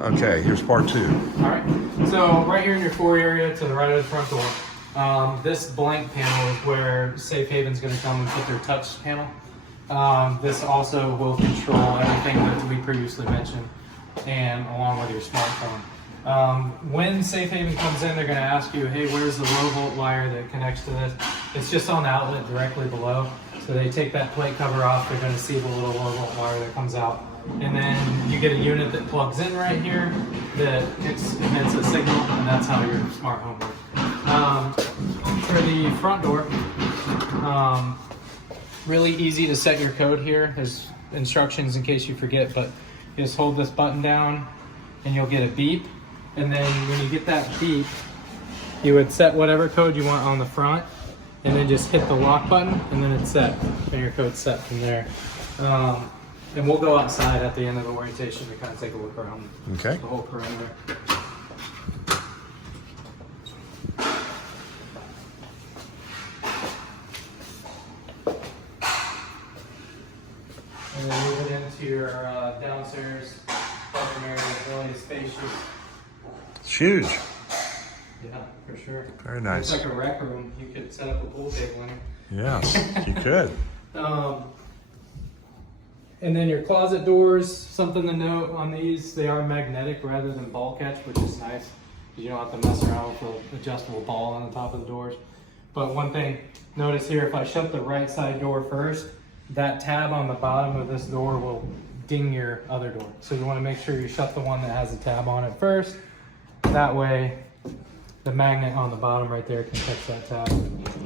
Okay, here's part two. All right. So right here in your floor area to the right of the front door, this blank panel is where Safe Haven's going to come and put their touch panel. This also will control everything that we previously mentioned, and along with your smartphone. When Safe Haven comes in, they're going to ask you, hey, where's the low volt wire that connects to this? It's just on the outlet directly below. So they take that plate cover off, they're going to see the little low volt wire that comes out. And then you get a unit that plugs in right here that emits a signal, and that's how your smart home works. For the front door, really easy to set your code here. There's instructions in case you forget, but you just hold this button down and you'll get a beep. And then when you get that beep, you would set whatever code you want on the front and then just hit the lock button and then it's set, and your code's set from there. And we'll go outside at the end of the orientation to kind of take a look around Okay. the whole perimeter. And then moving into your downstairs bedroom area, it's really spacious. It's huge. Yeah, for sure. Very nice. It's like a rec room. You could set up a pool table in it. Yes, you could. And then your closet doors, something to note on these, they are magnetic rather than ball catch, which is nice. You don't have to mess around with the adjustable ball on the top of the doors. But one thing, notice here, if I shut the right side door first, that tab on the bottom of this door will ding your other door. So you want to make sure you shut the one that has a tab on it first. That way, the magnet on the bottom right there can catch that tab.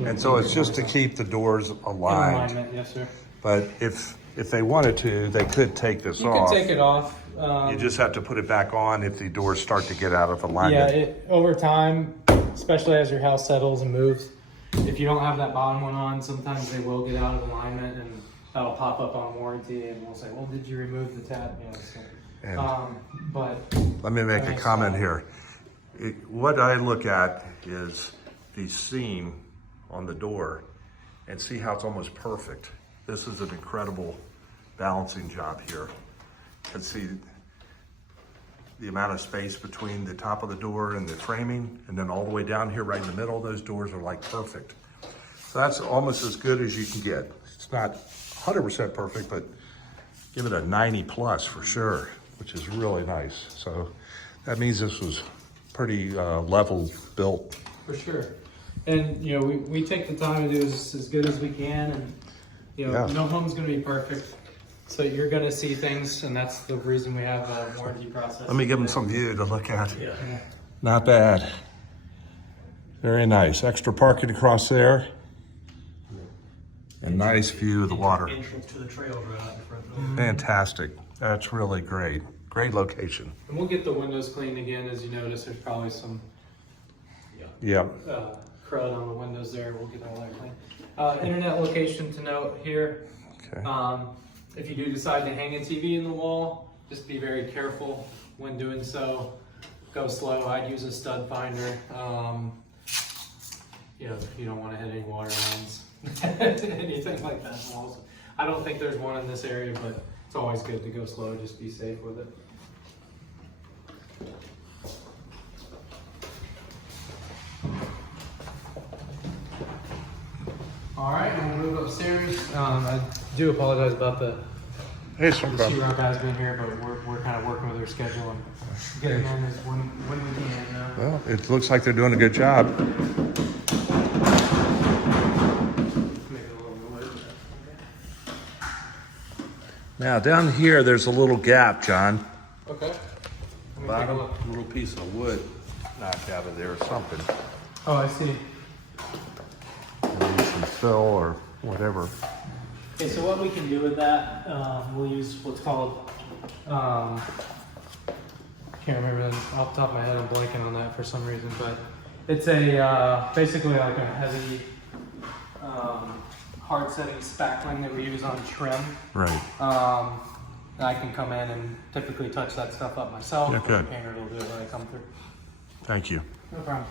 And so it's just to keep the doors in aligned. alignment, yes sir. But if they wanted to, they could take this You off. can take it off. You just have to put it back on if the doors start to get out of Yeah, alignment. over time, especially as your house settles and moves, if you don't have that bottom one on, sometimes they will get out of alignment and that'll pop up on warranty and we'll say, well, did you remove the tab? You know, so, And but let me make a nice comment spot. here. What I look at is the seam on the door and see how it's almost perfect. This is an incredible balancing job here. You can see the amount of space between the top of the door and the framing, and then all the way down here right in the middle, those doors are like perfect. So that's almost as good as you can get. It's not 100% perfect, but give it a 90 plus for sure, which is really nice. So that means this was pretty level built. for sure. And you know, we take the time to do this as good as we can, and you know, Yeah. no home's gonna be perfect. So you're gonna see things, and that's the reason we have a warranty process. Let me give them some view to look at. Yeah. Not bad. Very nice. Extra parking across there. And nice view of the water. Entrance to the trail right out the front door. Fantastic. That's really great. Great location. And we'll get the windows cleaned again. As you notice, there's probably some Yeah. crud on the windows there. We'll get all that clean. Internet location to note here. Okay. If you do decide to hang a TV in the wall, just be very careful when doing so. Go slow. I'd use a stud finder. You know, you don't want to hit any water lines, anything like that. Also, I don't think there's one in this area, but it's always good to go slow. Just be safe with it. All right, and we'll move upstairs. I do apologize about the Hey, some the problem. sheetrock guys been here, but we're kind of working with their schedule and getting in as when we can. Well, it looks like they're doing a good job. Make it a little noise. Now down here, there's a little gap, John. Okay. Let me take a Bottom, look. little piece of wood knocked out of there or something. Oh, I see. Maybe some fill or whatever. Okay, so what we can do with that, we'll use what's called, can't remember that off the top of my head, I'm blanking on that for some reason, but it's a, basically like a heavy, hard setting spackling that we use on trim. Right. I can come in and typically touch that stuff up myself. Yeah, good. The painter will do it when I come through. Thank you. No problem.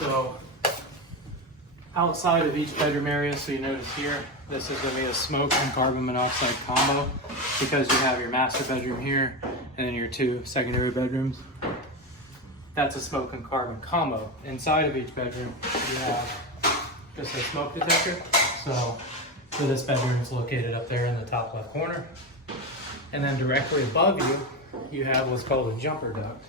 So outside of each bedroom area, so you notice here, this is going to be a smoke and carbon monoxide combo because you have your master bedroom here and then your 2 secondary bedrooms. That's a smoke and carbon combo. Inside of each bedroom, you have just a smoke detector. So this bedroom is located up there in the top left corner. And then directly above you, you have what's called a jumper duct.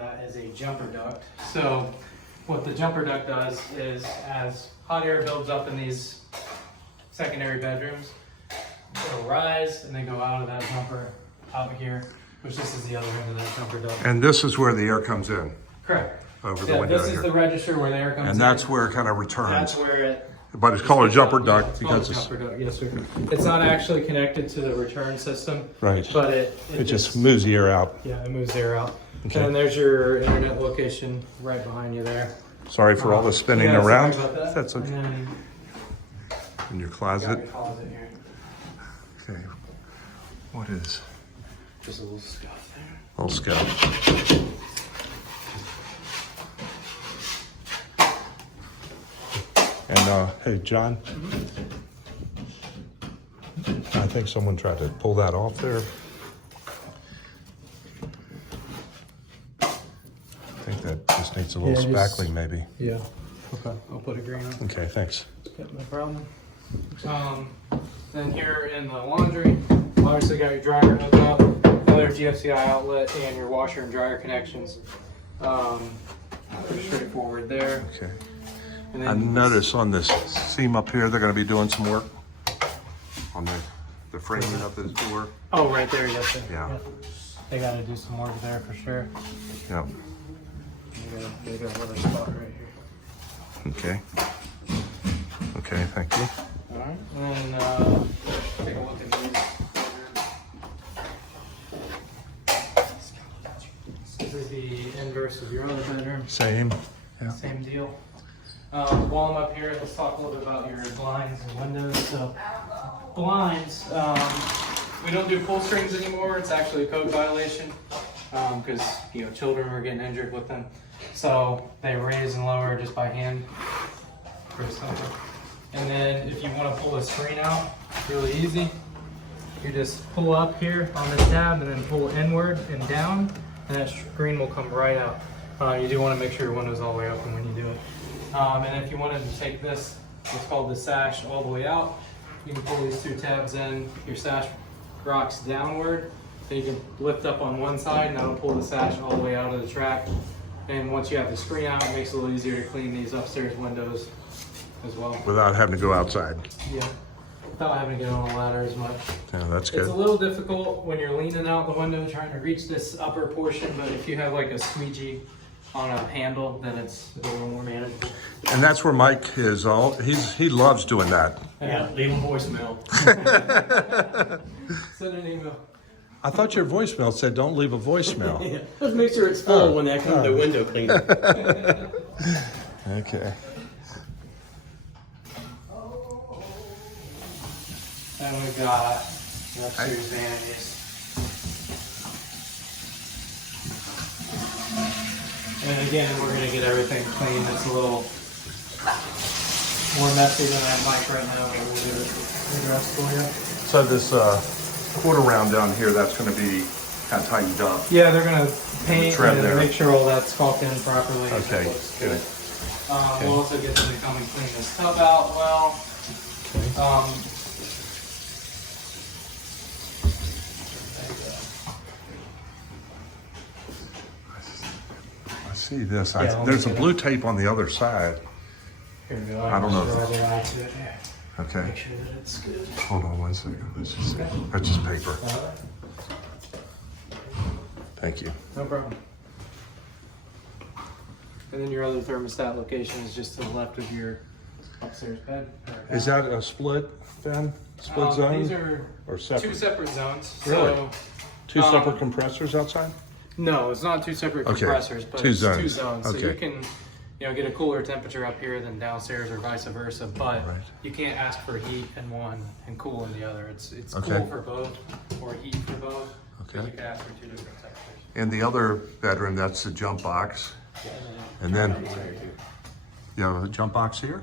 That is a jumper duct. So what the jumper duct does is as hot air builds up in these secondary bedrooms, it'll rise and then go out of that jumper out here, which this is the other end of that jumper duct. And this is where the air comes in, Correct. over the Yeah, window this is here. the register where the air comes in. And that's where it kind of returns. That's where it. But it's called a jumper Yeah, duct it's called because a it's, jumper duct, yes, sir. It's not actually connected to the return system, right. but it Just moves the air out. yeah, it moves the air out. Okay. And then there's your internet location right behind you there. Sorry for all the spinning Yeah, sorry around. about that. That's And okay. then In your you got closet. your closet here. Okay. What is? Just a little scuff there. Little scout. And hey, John. I think someone tried to pull that off there. I think that just needs a little Yeah, just- spackling, maybe. Yeah. Okay. I'll put a green on. Okay, thanks. Yep, no problem. Then here in the laundry, obviously got your dryer hooked up, another GFCI outlet, and your washer and dryer connections. Pretty straightforward there. Okay. And I then notice on this seam up here, they're going to be doing some work on the framing of this door. oh, right there, yes, sir. Yeah. Yep. They got to do some work there for sure. Yep. They got another spot right here. Okay. Okay, thank you. All right, and then take a look at these. This is the inverse of your other bedroom. Same. Yeah. Same deal. While I'm up here, let's talk a little bit about your blinds and windows. So, blinds, we don't do pull strings anymore. It's actually a code violation because children were getting injured with them. So they raise and lower just by hand. Pretty simple. And then if you want to pull the screen out, it's really easy. You just pull up here on this tab and then pull inward and down, and that screen will come right out. You do want to make sure your window's all the way open when you do it. And if you wanted to take this, what's called the sash, all the way out, you can pull these 2 tabs in. Your sash rocks downward, so you can lift up on one side, and that'll pull the sash all the way out of the track. And once you have the screen out, it makes it a little easier to clean these upstairs windows as well. Without having to go outside. Yeah, without having to get on a ladder as much. Yeah, that's It's a good. little difficult when you're leaning out the window trying to reach this upper portion, but if you have like a squeegee on a handle, then it's a little more manageable. And that's where Mike is. He loves doing that. Yeah, leave a voicemail. Send an email. I thought your voicemail said don't leave a voicemail. Yeah, let's make sure it's full when they come to window cleaner. Okay. And we've got the upstairs vanities. And again, we're gonna get everything clean. It's a little more messy than I like right now, but we'll get it addressed for you. So this quarter round down here, that's going to be kind of tightened up. Yeah, they're gonna paint Tread and there. make sure all that's caulked in properly. Okay, Looks good. We'll also get them to come and clean this tub out well. I see this. Yeah, let me There's a get blue tape on the other side. Here we go. I don't know if Draw it's- the line to it here. Okay. Make sure that it's good. Hold on one second. Let's just see. That's just paper. Thank you. No problem. And then your other thermostat location is just to the left of your upstairs bed. Is that a split then? Split zone? These are Or 2 separate? separate zones. Really? So, Two separate compressors outside? no, it's not 2 separate Okay. compressors, but 2 it's 2 zones. zones. So Okay. you can, get a cooler temperature up here than downstairs or vice versa, but Right. you can't ask for heat in one and cool in the other. It's Okay. cool for both or heat for both. You Okay. can ask for 2 different temperatures. And the other bedroom, that's the jump box. And then, you have a jump box here?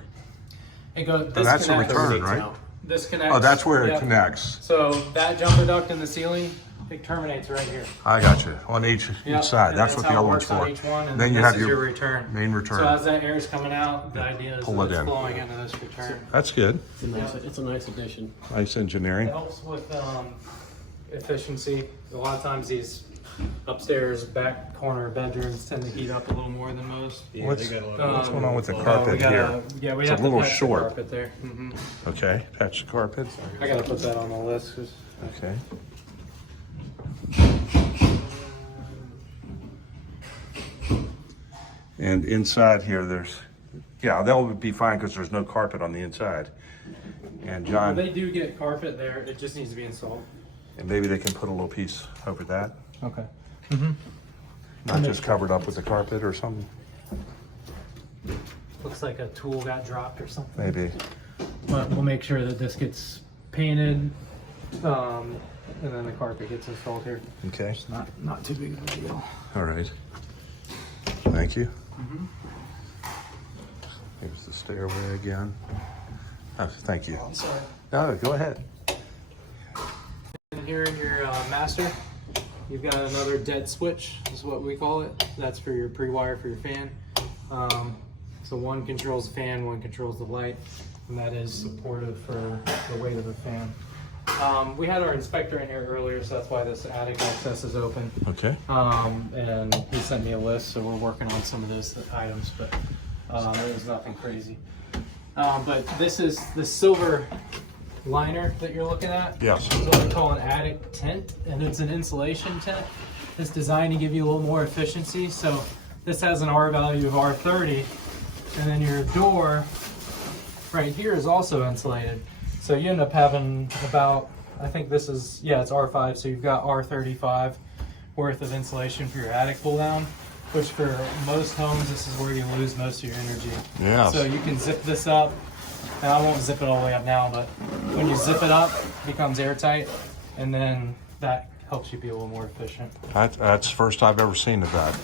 It goes. Oh, that's a connects- return, right? This connects. Oh, that's where it yep. connects. So that jumper duct in the ceiling, it terminates right here. I got you. On each Yep, side. and That's what how the it other one's works on for. each one, and Then you this have is your return. main return. So as that air is coming out, the idea is Pull that it it's in. flowing into this return. That's good. It's a nice addition. Nice It engineering. helps with efficiency. A lot of times these upstairs back corner bedrooms tend to heat up a little more than most. Yeah, What's- they got a lot of What's going on with the We carpet gotta- here? Yeah, we It's a have little to patch short. the carpet there. Okay, patch the carpet. I gotta put that on the list. 'Cause Okay. And inside here, yeah, that would be fine because there's no carpet on the inside. And John, they do get carpet there. It just needs to be installed. and maybe they can put a little piece over that, Okay. not just covered up with the carpet or something, Looks like a tool got dropped or something. maybe. But we'll make sure that this gets painted, and then the carpet gets installed here. Okay, Not too big of a deal. all right. Thank you. Here's the stairway again. Oh, thank you. I'm sorry. No, go ahead. And here in your master, you've got another dead switch, is what we call it. That's for your pre-wire for your fan. So one controls the fan, one controls the light, and that is supportive for the weight of the fan. We had our inspector in here earlier, so that's why this attic access is open. Okay. And he sent me a list, so we're working on some of those items, but it was nothing crazy. But this is the silver liner that you're looking at. Yes. It's what we call an attic tent, and it's an insulation tent. It's designed to give you a little more efficiency. So this has an R value of R30, and then your door right here is also insulated. So you end up having about, I think this is, yeah, it's R5, so you've got R35 worth of insulation for your attic pull down, which for most homes, this is where you lose most of your energy. Yes. So you can zip this up, and I won't zip it all the way up now, but when you zip it up, it becomes airtight, and then that helps you be a little more efficient. That's the first I've ever seen of that.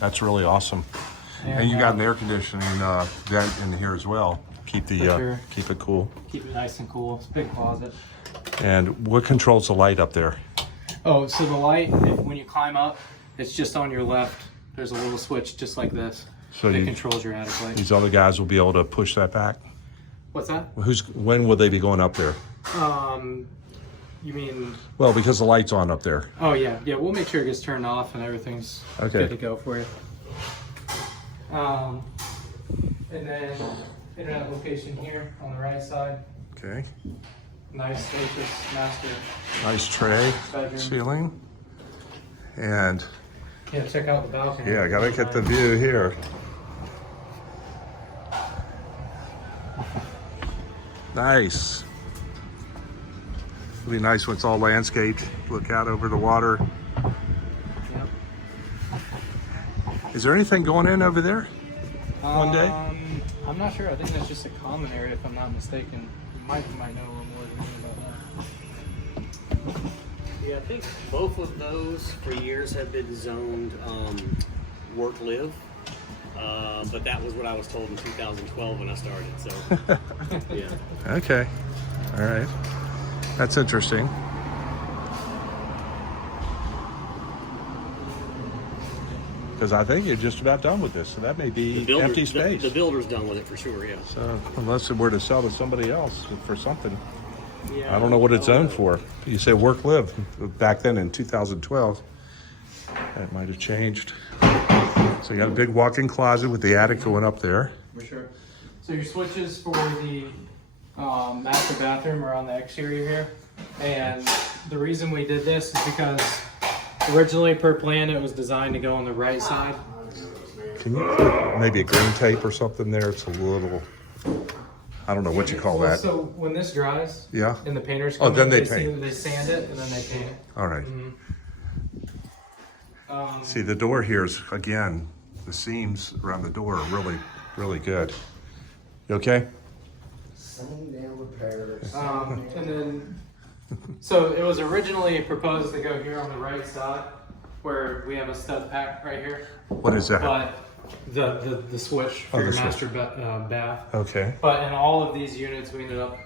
That's really awesome. And you got an air conditioning vent in here as well. Keep the sure. keep it cool. Keep it nice and cool. It's a big closet. And what controls the light up there? Oh, so the light, when you climb up, it's just on your left. There's a little switch just like this. So that you- controls your attic light. These other guys will be able to push that back. What's that? When will they be going up there? You mean? Well, because the light's on up there. Oh yeah, yeah. We'll make sure it gets turned off and everything's Okay. good to go for you. And then internet location here on the right side. Okay. Nice spacious master Nice tray bedroom. ceiling. And Yeah, check out the balcony. yeah, I gotta get the view here. Nice. It'll be nice when it's all landscaped. Look out over the water. Yep. Is there anything going in over there? One day? I'm not sure. I think that's just a common area, if I'm not mistaken. You might know a little more than me about that. Yeah, I think both of those for years have been zoned work live. But that was what I was told in 2012 when I started. So, yeah. Okay. All right. That's interesting. Because I think you're just about done with this, so that may be empty space. The builder's done with it for sure, yeah. So unless it were to sell to somebody else for something, Yeah, I don't know what it's zoned for. You say work live back then in 2012. That might have changed. So you got a big walk-in closet with the attic going up there. For sure. So your switches for the master bathroom are on the exterior here. And the reason we did this is because originally per plan it was designed to go on the right side. Can you put maybe a green tape or something there? It's a little, I don't know what you call Well, that. so when this dries Yeah? and the painters Oh, come then in, they they paint. sand it and then they paint it. All right. Um, See, the door here is, again, the seams around the door are really, really good. You okay? and then So it was originally proposed to go here on the right side, where we have a stud pack right here. What is that? But the switch for Oh, your the master bath. Okay. But in all of these units, we ended up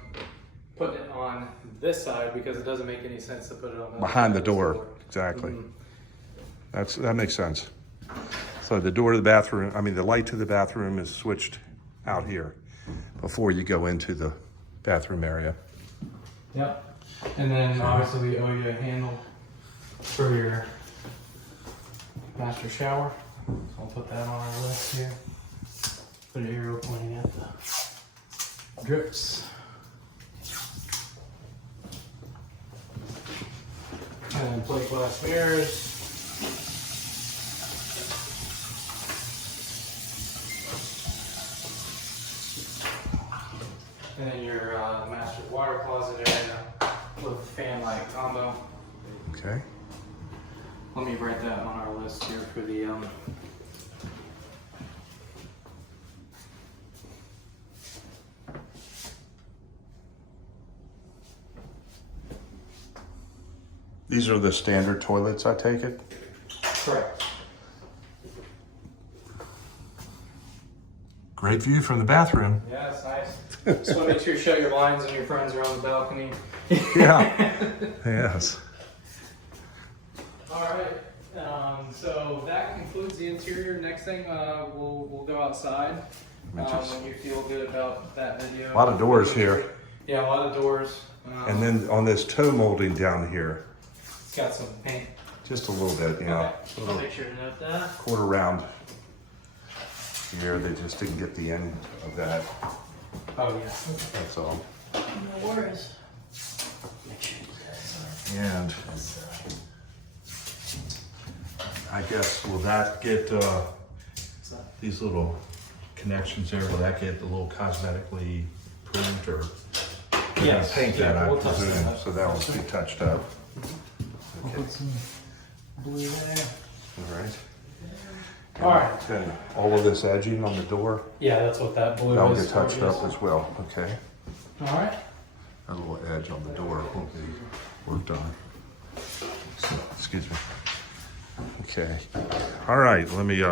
putting it on this side because it doesn't make any sense to put it on Behind the side. door, exactly. Mhm. That makes sense. So the door to the bathroom, I mean, the light to the bathroom is switched out here before you go into the bathroom area. Yep. And then obviously we owe you a handle for your master shower. So I'll put that on our list here. Put an arrow pointing at the drips. And then plate glass mirrors. And then your master water closet area with fan light combo. Okay. Let me write that on our list here for the These are the standard toilets, I take it? correct. Great view from the bathroom. Yeah, it's nice. Just want to make sure you shut your blinds when your friends are on the balcony. Yeah. Yes. All right. So that concludes the interior. Next thing, we'll go outside Let me just- when you feel good about that video. A lot of doors here. Yeah, a lot of doors. And then on this toe molding down here, It's got some paint. just a little bit, you know, Okay. I'll make sure to note that. quarter round here. They just didn't get the end of that. Oh yeah. That's all. No worries. And I guess, will that get these little connections there, will that get a little cosmetically improved, or you're gonna Yes, paint yeah, that, I we'll touch presume, that. so that will be touched up. We'll put some blue there. All right. All right. Then all of this edging on the door, Yeah, that's what that blue that'll is. get touched up as well, okay? All right. A little edge on the door will be worked on. So, excuse me. Okay. All right, let me